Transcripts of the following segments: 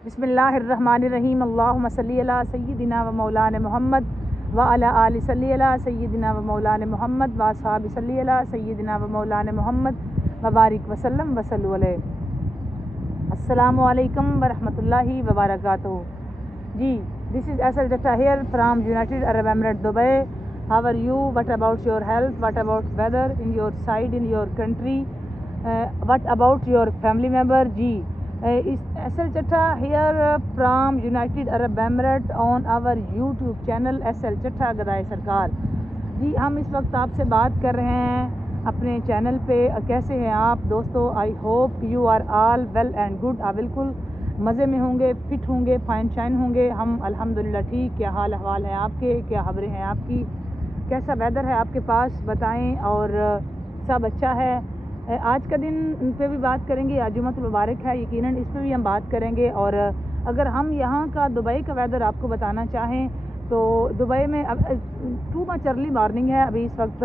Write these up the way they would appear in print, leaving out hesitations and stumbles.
बिस्मिल्लाहिर्रहमानिर्रहीम। अल्लाहुम्मा सल्ली अला सय्यिदिना व मौलाना मुहम्मद व अला आलि सल्ली अला सय्यिदिना व मौलाना मुहम्मद व असहाबि सल्ली अला सय्यिदिना व मौलाना मुहम्मद व बारिक वसल्लम वसल्लु अलैहि। अस्सलामु अलैकुम व रहमतुल्लाहि व बरकातुहू। जी, this is SL Jatta here from United Arab Emirate Dubai. How are you? What about your health? What about weather in your side, in your country? What about your family member? जी, is SL Chatta here from United Arab Emirates on our YouTube channel SL Chatta गदाए सरकार। जी, हम इस वक्त आपसे बात कर रहे हैं अपने चैनल पे। कैसे हैं आप दोस्तों? I hope you are all well and good. आप बिल्कुल मज़े में होंगे, फिट होंगे, फाइन शाइन होंगे। हम अल्हम्दुलिल्लाह ठीक। क्या हाल अहवाल है आपके? क्या खबरें हैं आपकी? कैसा वेदर है आपके पास बताएं। और सब अच्छा है। आज का दिन पे भी बात करेंगे। आज जुम्मतुल मुबारक है, यकीनन इस पे भी हम बात करेंगे। और अगर हम यहाँ का दुबई का वेदर आपको बताना चाहें तो दुबई में अब टू मच अर्ली मॉर्निंग है अभी इस वक्त।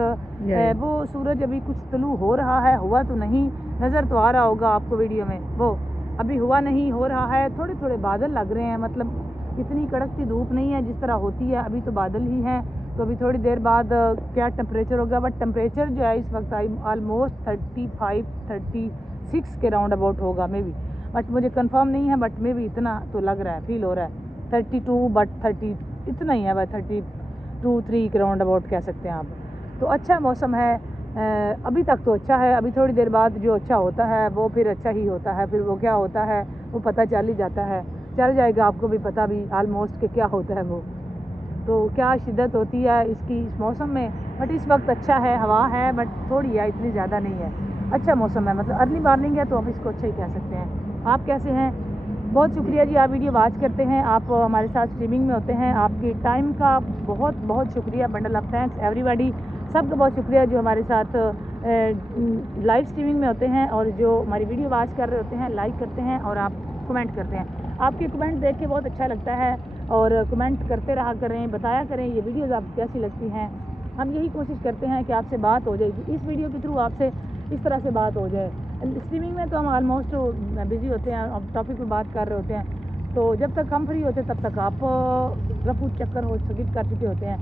वो सूरज अभी कुछ तुलू हो रहा है, हुआ तो नहीं, नज़र तो आ रहा होगा आपको वीडियो में, वो अभी हुआ नहीं, हो रहा है। थोड़े थोड़े बादल लग रहे हैं, मतलब इतनी कड़कती धूप नहीं है जिस तरह होती है, अभी तो बादल ही हैं। तो अभी थोड़ी देर बाद क्या टेम्परेचर होगा, बट टेम्परेचर जो है इस वक्त ऑलमोस्ट 35-36 के राउंड अबाउट होगा मे बी, बट मुझे कंफर्म नहीं है, बट मे बी इतना तो लग रहा है, फील हो रहा है 32, बट 30 इतना ही है भाई, 32-3 के राउंड अबाउट कह सकते हैं आप। तो अच्छा मौसम है अभी तक तो अच्छा है। अभी थोड़ी देर बाद जो अच्छा होता है वो फिर अच्छा ही होता है, फिर वो क्या होता है वो पता चल ही जाता है, चल जाएगा आपको भी पता भी ऑलमोस्ट कि क्या होता है वो। तो क्या शिद्दत होती है इसकी इस मौसम में, बट इस वक्त अच्छा है, हवा है बट थोड़ी है, इतनी ज़्यादा नहीं है। अच्छा मौसम है, मतलब अर्ली मॉर्निंग है तो आप इसको अच्छा ही कह सकते हैं। आप कैसे हैं? बहुत शुक्रिया जी, आप वीडियो वॉच करते हैं, आप हमारे साथ स्ट्रीमिंग में होते हैं। आपके टाइम का बहुत बहुत शुक्रिया, बंडल ऑफ थैंक्स एवरीबॉडी, सबका बहुत शुक्रिया जो हमारे साथ लाइव स्ट्रीमिंग में होते हैं और जो हमारी वीडियो वॉच कर रहे होते हैं, लाइक करते हैं और आप कमेंट करते हैं। आपके कमेंट देख के बहुत अच्छा लगता है और कमेंट करते रहा करें, बताया करें ये वीडियोज़ आपको कैसी लगती हैं। हम यही कोशिश करते हैं कि आपसे बात हो जाए, इस वीडियो के थ्रू आपसे इस तरह से बात हो जाए। स्ट्रीमिंग में तो हम ऑलमोस्ट बिज़ी होते हैं, अब टॉपिक पे बात कर रहे होते हैं, तो जब तक हम फ्री होते हैं तब तक आप रफू चक्कर हो स्किप कर चुके होते हैं।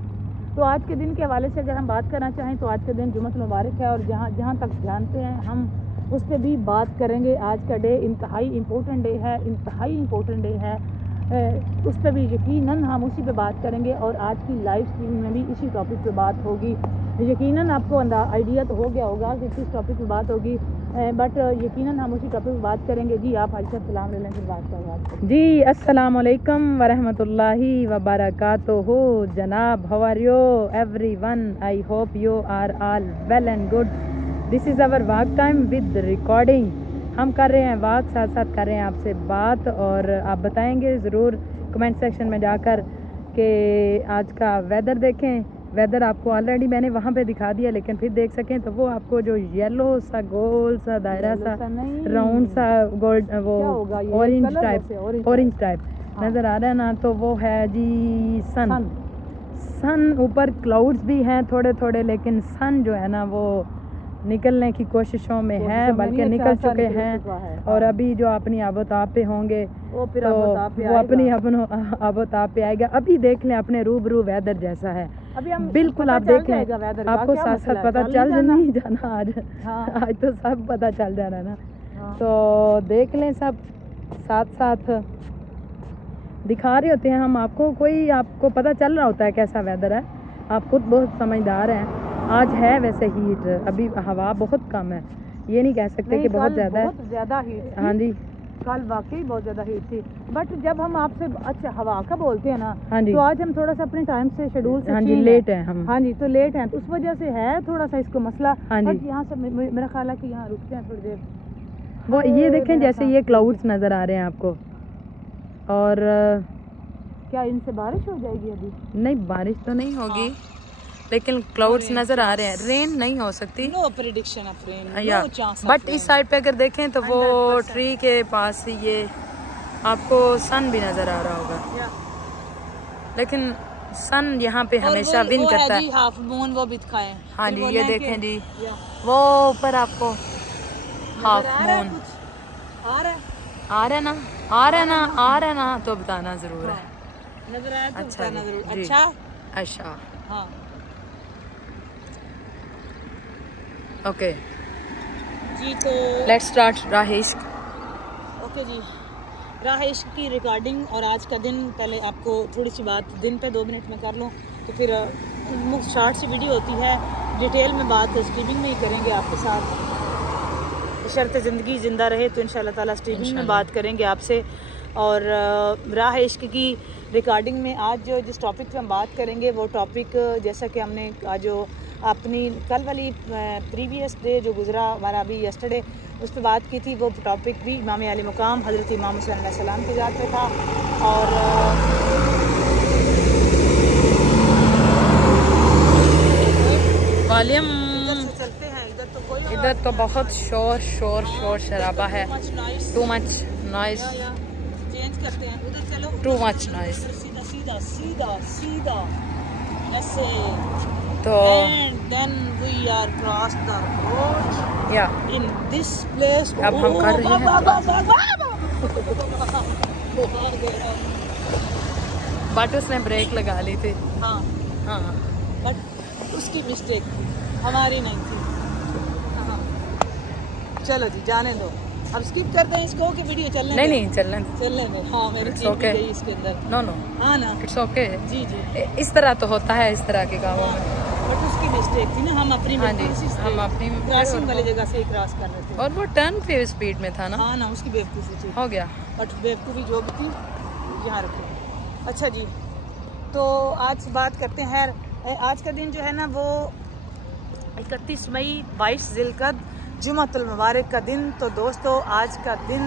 तो आज के दिन के हवाले से अगर हम बात करना चाहें तो आज का दिन जुम्मतुल मुबारक है और जहाँ तक जानते हैं हम उस पर भी बात करेंगे। आज का डे इंतहाई इम्पोर्टेंट डे है, इंतहाई इम्पोर्टेंट डे है, उस पर भी यकीनन हम उसी पे बात करेंगे और आज की लाइव स्ट्रीम में भी इसी टॉपिक पे बात होगी। यकीनन आपको आइडिया तो हो गया होगा कि किस टॉपिक पे बात होगी, बट यकीनन हम उसी टॉपिक पे बात करेंगे। जी, आप हाजी सलाम ले लें फिर बात करें। जी, अस्सलाम वालेकुम व रहमतुल्लाहि व बरकातुहू। जनाब, how are you everyone? I hope you are all well and good. This is our walk time with recording. हम कर रहे हैं वॉक, साथ साथ कर रहे हैं आपसे बात और आप बताएंगे ज़रूर कमेंट सेक्शन में जाकर कि आज का वेदर देखें। वेदर आपको ऑलरेडी मैंने वहाँ पे दिखा दिया, लेकिन फिर देख सकें तो वो आपको जो येलो सा गोल सा दायरा सा राउंड सा गोल्ड वो ऑरेंज टाइप नज़र आ रहा है ना, तो वो है जी सन। ऊपर क्लाउड्स भी हैं थोड़े थोड़े, लेकिन सन जो है ना वो निकलने की कोशिशों में है, बल्कि निकल चुके हैं। और अभी जो अपनी आबोताब पे होंगे वो फिर वो अपनी आबोताब पे आएगा। अभी देख लें अपने रूबरू वेदर जैसा है, अभी हम बिल्कुल आप देख लें, आपको साथ साथ पता चल नहीं जाना आज। आज तो सब पता चल जाना ना, तो देख लें सब साथ साथ दिखा रहे होते हैं हम आपको। कोई आपको पता चल रहा होता है कैसा वेदर है, आप खुद बहुत समझदार हैं। आज है वैसे हीट, अभी हवा बहुत कम है, ये नहीं कह सकते कि बहुत ज़्यादा है, बहुत ज़्यादा हीट। हाँ जी, कल वाकई बहुत ज़्यादा हीट थी, बट जब हम आपसे अच्छा हवा का बोलते हैं ना, हाँ जी, तो आज हम थोड़ा सा अपने टाइम से शेड्यूल से, हाँ जी, लेट हैं हम, हाँ जी, तो लेट हैं, तो उस वजह से है थोड़ा सा इसको मसला। हाँ जी, यहाँ से मेरा ख्याल है कि यहाँ रुकते हैं थोड़ी देर। वो ये देखें जैसे ये क्लाउड्स नज़र आ रहे हैं आपको, और क्या इनसे बारिश हो जाएगी? अभी नहीं, बारिश तो नहीं होगी, लेकिन क्लाउड्स नजर आ रहे हैं। रेन नहीं हो सकती, नो प्रेडिक्शन ऑफ रेन, या बट इस साइड पे अगर देखें तो वो ट्री के पास ये आपको सन भी नजर आ रहा होगा, लेकिन सन यहाँ पे हमेशा विन करता है। हाफ मून वो भी दिखाएं। हाँ जी, ये देखें जी, वो ऊपर आपको हाफ मून आ रहा है। आ रहा ना, आ रहा ना, आ रहा ना, तो बताना जरूर है। नजर आया तो अच्छा बताना जरूर। जी। अच्छा अच्छा हाँ ओके जी। तो लेट्स स्टार्ट राह इश्क। ओके जी, राह इश्क की रिकॉर्डिंग और आज का दिन, पहले आपको थोड़ी सी बात दिन पे 2 मिनट में कर लूँ तो फिर मुख्त शार्ट सी वीडियो होती है, डिटेल में बात स्ट्रीमिंग में ही करेंगे आपके साथ। शर्त ज़िंदगी ज़िंदा रहे तो इंशाल्लाह ताला स्ट्रीमिंग में बात करेंगे आपसे। और राह इश्क की रिकॉर्डिंग में आज जो जिस टॉपिक पे हम बात करेंगे वो टॉपिक, जैसा कि हमने आज जो अपनी कल वाली प्रीवियस डे जो गुज़रा हमारा अभी यस्टरडे, उस पर बात की थी, वो टॉपिक भी इमाम आली मुकाम हज़रत इमाम हुसैन अलैहिस्सलाम की ज़ात पे था। और वॉल्यूम चलते हैं, इधर तो बहुत शोर शोर शोर शराबा है, टू मच नॉइज, चेंज करते हैं, उधर चलो, टू मच नॉइज। सीधा सीधा सीधा सीधा ऐसे, तो and then we are cross the road या in this place। अब हम कर रहे हैं, बट उसने ब्रेक लगा ली थी। हाँ हाँ बट उसकी मिस्टेक थी, हमारी नहीं थी। हाँ चलो जी, जाने दो, अब स्किप करते हैं इसको कि वीडियो चलने नहीं दो? नहीं चलने दो। चलने दो। हाँ मेरी It's चीज भी okay. गई इसके अंदर। नो नो हाँ ना, इट्स ओके। जी जी, इस तरह तो होता है, इस तरह के कामों में। बट उसकी मिस्टेक थी ना, हम अपनी हाँ जी, हम अपनी क्रॉसिंग वाली जगह से ही क्रॉस कर रहे थे। और वो टर्न पे स्पीड में था ना। हाँ ना, उसकी बेवकूफ़ी थी, हो गया। बट बेवकूफ़ी जो भी थी यहाँ रखो। अच्छा जी, तो आज बात करते हैं। आज का दिन जो है ना वो 31 मई 22 ज़िलक़द जुम्मतुल मुबारक का दिन। तो दोस्तों आज का दिन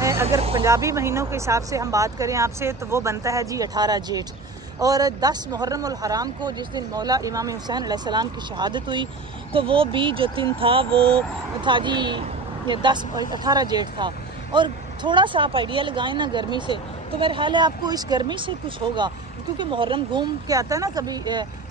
है, अगर पंजाबी महीनों के हिसाब से हम बात करें आपसे, तो वो बनता है जी 18 जेठ। और 10 मुहर्रम उल हराम को जिस दिन मौला इमाम हुसैन अलैहिस्सलाम की शहादत हुई, तो वो भी जो दिन था वो था जी 18 जेठ था। और थोड़ा सा आप आइडिया लगाएं ना गर्मी से, तो मेरे ख्याल है आपको इस गर्मी से कुछ होगा, क्योंकि मुहर्रम घूम के आता है ना, कभी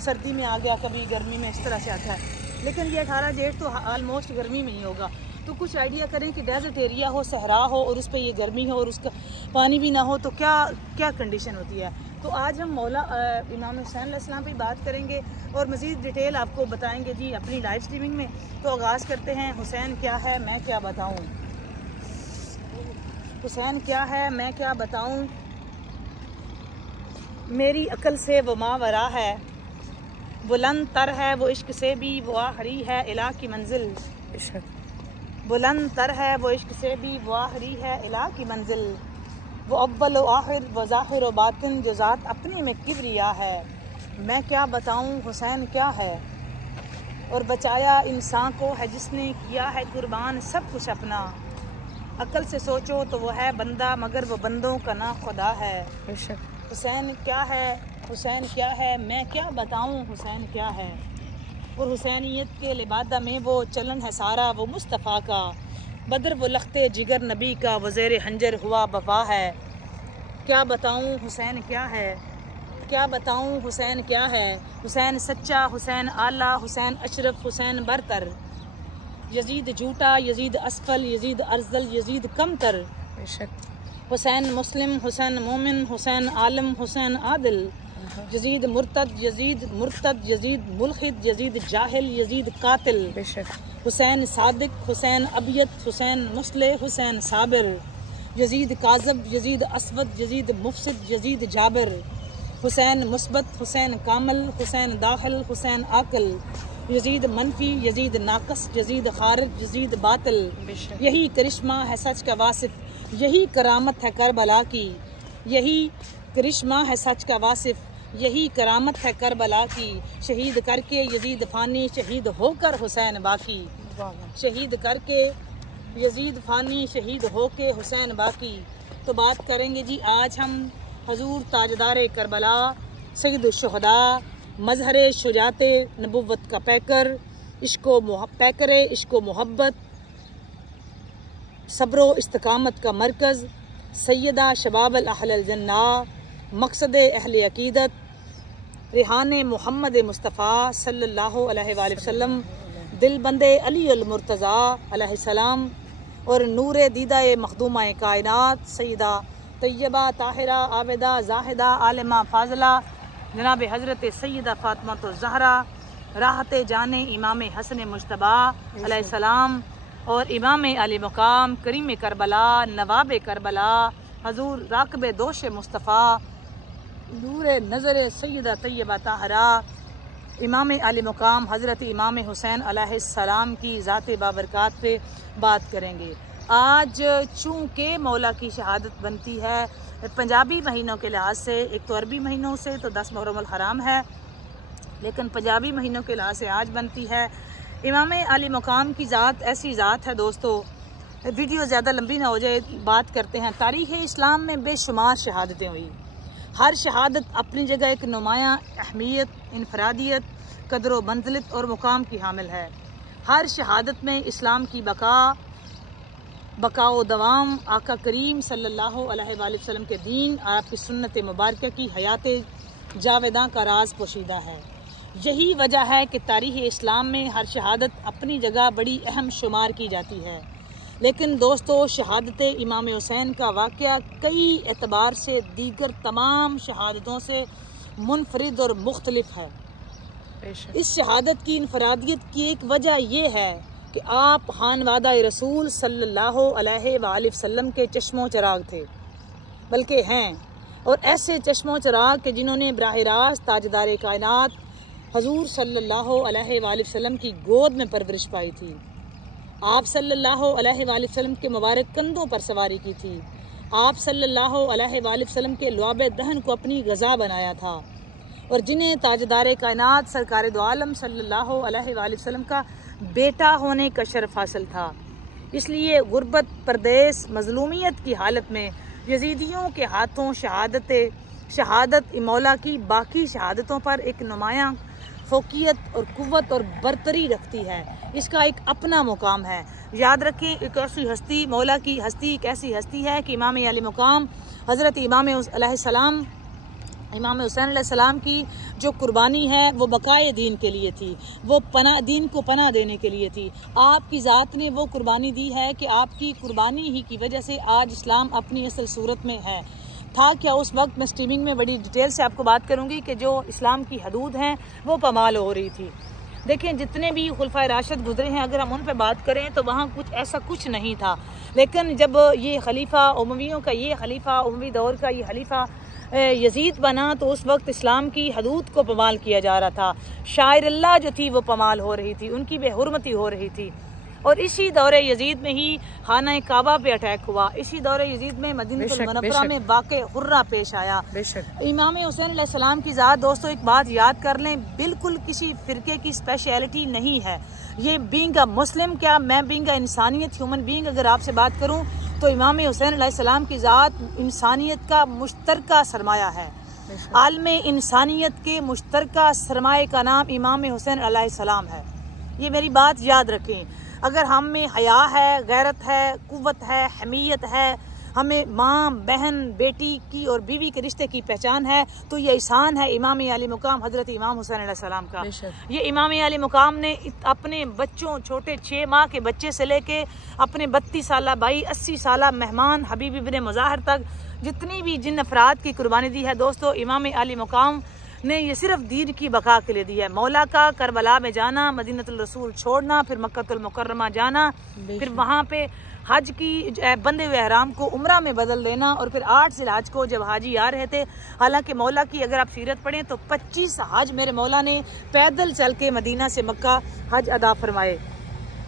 सर्दी में आ गया, कभी गर्मी में, इस तरह से आता है। लेकिन ये 18 जेठ तो ऑलमोस्ट गर्मी में ही होगा। तो कुछ आइडिया करें कि डेजर्ट एरिया हो, सहरा हो, और उस पर ये गर्मी हो और उसका पानी भी ना हो, तो क्या क्या कंडीशन होती है। तो आज हम मौला इमाम हुसैन अलैहिस्सलाम पे बात करेंगे और मज़ीद डिटेल आपको बताएंगे जी अपनी लाइव स्ट्रीमिंग में। तो आगाज़ करते हैं। हुसैन क्या है मैं क्या बताऊँ, हुसैन क्या है मैं क्या बताऊँ, मेरी अकल से वो मावरा है, बुलंद तर है वो इश्क से भी वो आखिरी है इला की मंजिल। बुलंद तर है वो इश्क से भी वो आखिरी है इला की मंजिल। वो अव्वल व आखिर वो ज़ाहिर व बातिन जो ज़ात अपने में किबरिया है। मैं क्या बताऊँ हुसैन क्या है, और बचाया इंसान को है जिसने किया है कुर्बान सब कुछ अपना। अकल से सोचो तो वो है बंदा मगर वो बंदों का ना खुदा है। हुसैन क्या है, हुसैन क्या है मैं क्या बताऊँ हुसैन क्या है। और हुसैनियत के लिबादा में वो चलन है सारा वो मुस्तफ़ा का। बदर वो लख्ते जिगर नबी का वज़ेर हंजर हुआ वफा है। क्या बताऊँ हुसैन क्या है, क्या बताऊँ हुसैन क्या है। हुसैन सच्चा, हुसैन आला, हुसैन अशरफ, हुसैन बरतर। यजीद झूठा, यजीद असफल, यजीद अरजल, यजीद कमतर। हुसैन मुस्लिम, हुसैन मोमिन, हुसैन आलम, हुसैन आदिल। यजीद मुर्तद, यजीद मुर्तद, यजीद मुल्हिद, यजीद जाहिल, यजीद कातिल। हुसैन सादिक, हुसैन अबियत, हुसैन मुस्लिह, हुसैन साबिर। यजीद काज़ब, यजीद असवद, यजीद मुफसिद, यजीद जाबिर। हुसैन मुस्बत, हुसैन कामल, हुसैन दाखिल, हुसैन आकल। यजीद मनफी, यजीद नाकस, यजीद खारिज, यजीद बातिल। यही करिश्मा है सच का वासिफ, यही करामत है करबला की। यही करिश्मा है सच का वासिफ, यही करामत है करबला की। शहीद करके यजीद फ़ानी, शहीद होकर हुसैन बाकी। शहीद करके यजीद फ़ानी, शहीद होके हुसैन बाकी। तो बात करेंगे जी आज हम हजूर ताजदार करबला, सैयद शुहदा, मजहर शुजाते नबुव्वत का पैकर, पैकरे इश्को मोहब्बत, सब्रो इस्तकामत का मरकज़, सैयदा शबाब अहल जन्ना, मकसद अहल अकीदत, रिहान मोहम्मद मुस्तफ़ा सल्लल्लाहु अलैहि वसल्लम, दिल बंदे अली अल मुर्तज़ा अलैहिस्सलाम, और नूर दीदा मखदूमा कायनात सईदा तैयबा ताहिरा आबिदा जाहिदा आलिमा फाजला जनाब हज़रत सैयदा फ़ातिमा तो ज़हरा राहत जाने इमाम हसन मुश्तबा अलैहिस्सलाम और इमाम अली मुकाम करीम करबला नवाब करबला हजूर राकब दोश मुस्तफ़ा नूर नज़र सैयदा तैयबा ताहरा इमाम अली मुकाम हज़रत इमाम हुसैन अलैहिस्सलाम की ज़ात बाबरकात पे बात करेंगे। आज चूँकि मौला की शहादत बनती है पंजाबी महीनों के लिहाज से, एक तो अरबी महीनों से तो 10 मुहर्रम अल हराम है, लेकिन पंजाबी महीनों के लिहाज से आज बनती है। इमाम अली मुकाम की ज़ात ऐसी ज़ात है दोस्तों, वीडियो ज़्यादा लंबी ना हो जाए, बात करते हैं। तारीख़ इस्लाम में बेशुमार शहादतें हुई, हर शहादत अपनी जगह एक नुमायाँ अहमियत, इनफरादियत, कदर व मंज़िलत और मुकाम की हामिल है। हर शहादत में इस्लाम की बकाओ दवाम, आका करीम सल्लल्लाहु अलैहि वसल्लम के दीन और आपकी सुन्नत मुबारक की हयात जावेदा का राज पोशीदा है। यही वजह है कि तारीख़ इस्लाम में हर शहादत अपनी जगह बड़ी अहम शुमार की जाती है। लेकिन दोस्तों, शहादत इमाम हुसैन का वाक़या कई एतबार से दीगर तमाम शहादतों से मुनफरिद और मुख्तलिफ है। इस शहादत की इनफरादियत की एक वजह यह है कि आप खानवादा रसूल सल्लल्लाहु अलैहि वसल्लम के चश्मो चराग थे, बल्कि हैं, और ऐसे चश्मो चराग के जिन्होंने बराह रास्त ताजदार कायनात हजूर सल्लल्लाहु अलैहि वसल्लम की गोद में परवरिश पाई थी। आप सल्लल्लाहु अलैहि वसल्लम के मुबारक कंधों पर सवारी की थी। आप सल्लल्लाहु अलैहि वसल्लम के लुआब दहन को अपनी ग़ज़ा बनाया था, और जिन्हें ताजदार कायनात सरकार दो आलम सल्लल्लाहु अलैहि वसल्लम का बेटा होने का शर्फ हासिल था। इसलिए गुर्बत, परदेस, मजलूमियत की हालत में यजीदियों के हाथों शहादत मौला की बाकी शहादतों पर एक नुमायाँ फोकियत और कुव्वत और बरतरी रखती है। इसका एक अपना मुकाम है। याद रखें, एक ऐसी हस्ती, मौला की हस्ती एक ऐसी हस्ती है कि इमाम अली मुकाम हज़रत इमाम हुसैन अलैहिस्सलाम की जो कुर्बानी है वो बकाए दीन के लिए थी, वो दीन को पनाह देने के लिए थी। आपकी ज़ात ने वो कुर्बानी दी है कि आपकी कुर्बानी ही की वजह से आज इस्लाम अपनी असल सूरत में है। था क्या उस वक्त, मैं स्ट्रीमिंग में बड़ी डिटेल से आपको बात करूंगी कि जो इस्लाम की हदूद हैं वो पमाल हो रही थी। देखें, जितने भी खुलफाए राशिद गुजरे हैं, अगर हम उन पर बात करें तो वहाँ ऐसा कुछ नहीं था। लेकिन जब ये खलीफा उमवियों का, ये खलीफा उमवी दौर का ये खलीफा यजीद बना, तो उस वक्त इस्लाम की हदूद को पमाल किया जा रहा था। शायर अल्लाह जो थी वो पमाल हो रही थी, उनकी बेहुरमती हो रही थी। और इसी दौरे यजीद में ही खाना काबा पे अटैक हुआ। इसी दौरे यजीद में मदीनतुल मुनव्वरा में वाक़े हुर्रा पेश आया। इमाम हुसैन अलैहिस्सलाम की ज़ात दोस्तों, एक बात याद कर लें, बिल्कुल किसी फ़िरके की स्पेशलिटी नहीं है। ये बीइंग अ मुस्लिम, क्या मैं बीइंग अ इंसानियत, ह्यूमन बीइंग अगर आपसे बात करूँ तो इमाम हुसैन अलैहिस्सलाम की ज़ात इंसानियत का मुश्तरका सरमाया है। आलम इंसानियत के मुश्तरका सरमाए का नाम इमाम हुसैन अलैहिस्सलाम है। ये मेरी बात याद रखें। अगर हम में हया है, गैरत है, कुव्वत है, हमीयत है, हमें माँ, बहन, बेटी की और बीवी के रिश्ते की पहचान है, तो ये एहसान है इमाम अली मुकाम हज़रत इमाम हुसैन अलैहिस्सलाम का। ये इमाम अली मुकाम ने अपने बच्चों, छोटे 6 माह के बच्चे से लेके अपने 32 साला भाई, 80 साला मेहमान हबीब इब्न मुज़ाहिर तक जितनी भी जिन अफराद की कुर्बानी दी है दोस्तों, इमाम अली मुकाम ने ये सिर्फ दीन की बका के लिए दी है। मौला का करबला में जाना, मदीनतुल रसूल छोड़ना, फिर मक्कतुल मुकर्रमा जाना, फिर वहाँ पे हज की बंदे हुए एहराम को उम्रा में बदल देना, और फिर 8 ज़िलहज को जब हाजी आ रहे थे, हालांकि मौला की अगर आप सीरत पढ़ें तो 25 हज मेरे मौला ने पैदल चल के मदीना से मक्का हज अदा फरमाए।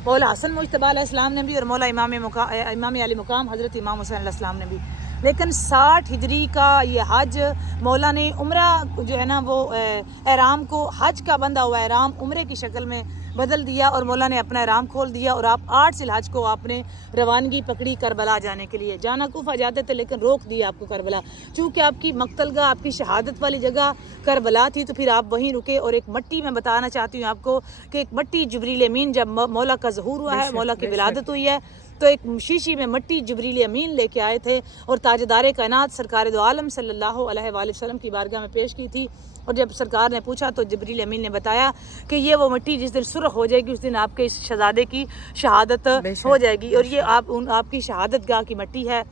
मौला हसन मुज्तबा अलैहिस्सलाम ने भी, और मौला इमाम अली मुकाम हज़रत इमाम हुसैन अलैहिस्सलाम ने भी। लेकिन 60 हिजरी का ये हज मौला ने उम्रा जो है ना वो एहराम को, हज का बंधा हुआ एहराम उम्रे की शक्ल में बदल दिया, और मौला ने अपना एहराम खोल दिया, और आप 8 ज़िलहज को आपने रवानगी पकड़ी करबला जाने के लिए। जाना कुफा जाते थे, लेकिन रोक दिया आपको करबला, चूँकि आपकी मक्तलगा, आपकी शहादत वाली जगह करबला थी, तो फिर आप वहीं रुके। और एक मट्टी में बताना चाहती हूँ आपको कि एक मट्टी जिब्रील अमीन जब मौला का ज़हूर हुआ है, मौला की विलादत हुई है, तो एक शीशी में मिट्टी जिब्रील अमीन लेके आए थे और ताजदार कायनात सरकार दो आलम सल्लल्लाहु अलैहि वसल्लम की बारगाह में पेश की थी। और जब सरकार ने पूछा तो जिब्रील अमीन ने बताया कि ये वो मिट्टी जिस दिन सुर्ख हो जाएगी उस दिन आपके इस शहजादे की शहादत हो जाएगी, और ये आपकी शहादत गाह की मिट्टी है।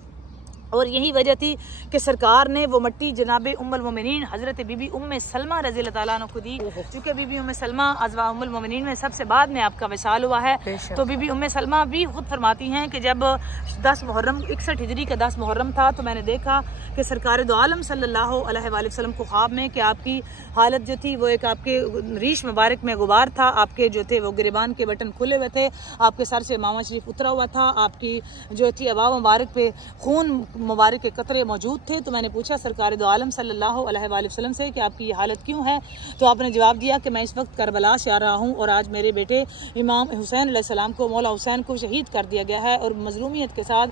और यही वजह थी कि सरकार ने वो मिट्टी जनाब उम्मुल मोमिनीन हज़रत बीबी उम्मे सलमा रज़ी अल्लाह ताला अन्हा को दी, क्योंकि बीबी उम्मे सलमा अज़वा उम्मुल मोमिनीन में सबसे बाद में आपका विसाल हुआ है। तो बीबी उम्मे सलमा भी खुद फरमाती हैं कि जब 10 मुहर्रम 61 हिजरी का 10 मुहर्रम था तो मैंने देखा कि सरकार दो आलम सल्लल्लाहु अलैहि वसल्लम को ख्वाब में कि आपकी हालत जो थी वो एक आपके रीश मुबारक में गुबार था, आपके जो थे वो गिरबान के बटन खुले हुए थे, आपके सर से मामा शरीफ उतरा हुआ था, आपकी जो थी अबा मुबारक पे खून मुबारक के कतरे मौजूद थे। तो मैंने पूछा सरकार दो आलम सल्लल्लाहु अलैहि वसल्लम से कि आपकी ये हालत क्यों है, तो आपने जवाब दिया कि मैं इस वक्त करबला से आ रहा हूँ और आज मेरे बेटे इमाम हुसैन अलैहिस्सलाम को, मौला हुसैन को शहीद कर दिया गया है और मजलूमियत के साथ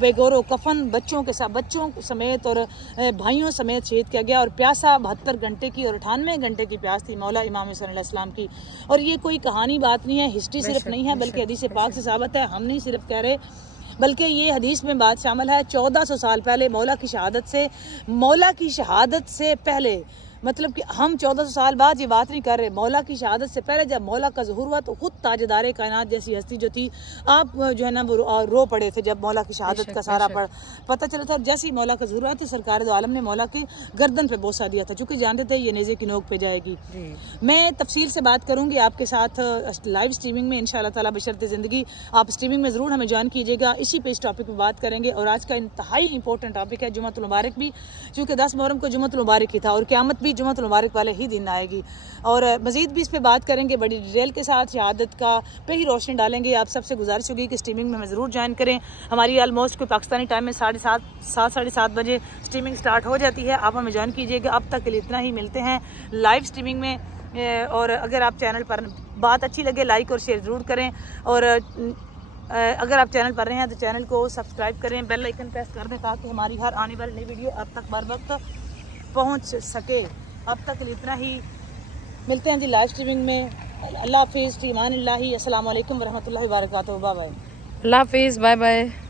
बेगोरो कफन बच्चों के साथ, बच्चों समेत और भाइयों समेत शहीद किया गया। और प्यासा 72 घंटे की और 98 घंटे की प्यास थी मौला इमाम हुसैन अलैहिस्सलाम की। और ये कोई कहानी बात नहीं है, हिस्ट्री सिर्फ नहीं है, बल्कि हदीस पाक से साबित है। हम नहीं सिर्फ कह रहे, बल्कि ये हदीस में बात शामिल है 1400 साल पहले मौला की शहादत से पहले, मतलब कि हम 1400 साल बाद ये बात नहीं कर रहे, मौला की शहादत से पहले जब मौला का ज़हूर हुआ तो खुद ताजदार कायनात जैसी हस्ती जो थी आप जो है ना वो रो पड़े थे जब मौला की शहादत का सारा पता चला था। और जैसे ही मौला का ज़हूर हुआ तो सरकार दो आलम ने मौला के गर्दन पे बोसा दिया था, चूँकि जानते थे ये नेज़े की नोक पे जाएगी। मैं तफसील से बात करूँगी आपके साथ लाइव स्ट्रीमिंग में इंशाअल्लाह ताला बशर्ते ज़िंदगी। आप स्ट्रीमिंग में ज़रूर हमें ज्वाइन कीजिएगा, इसी पे इस टॉपिक पर बात करेंगे। और आज का इंतहाई इंपॉर्टेंट टॉपिक है जुम्मतुल मुबारक भी, चूँकि 10 मुहर्रम को जुम्मतुल मुबारक ही था और क़यामत भी जुम्मतुल मुबारक वाले ही दिन आएगी। और मजीद भी इस पे बात करेंगे बड़ी डिटेल के साथ, शहादत का पे ही रोशनी डालेंगे। आप सबसे गुजारिश होगी कि स्ट्रीमिंग में हमें ज़रूर ज्वाइन करें। हमारी ऑलमोस्ट कोई पाकिस्तानी टाइम में 7:30 बजे स्ट्रीमिंग स्टार्ट हो जाती है, आप हमें ज्वाइन कीजिएगा। अब तक के लिए इतना ही, मिलते हैं लाइव स्ट्रीमिंग में। और अगर आप चैनल पर बात अच्छी लगे लाइक और शेयर ज़रूर करें, और अगर आप चैनल पर रहे हैं तो चैनल को सब्सक्राइब करें, बेल आइकन प्रेस कर दें ताकि हमारी हर आने वाली नई वीडियो आप तक बर वक्त पहुँच सके। अब तक के लिए इतना ही, मिलते हैं जी लाइव स्ट्रीमिंग में। अल्लाह हाफिज़, ईमान अल्लाह ही, अस्सलाम वालेकुम रहमतुल्लाहि व बरकातहू। Bye bye. अल्लाह हाफिज़, बाय बाय।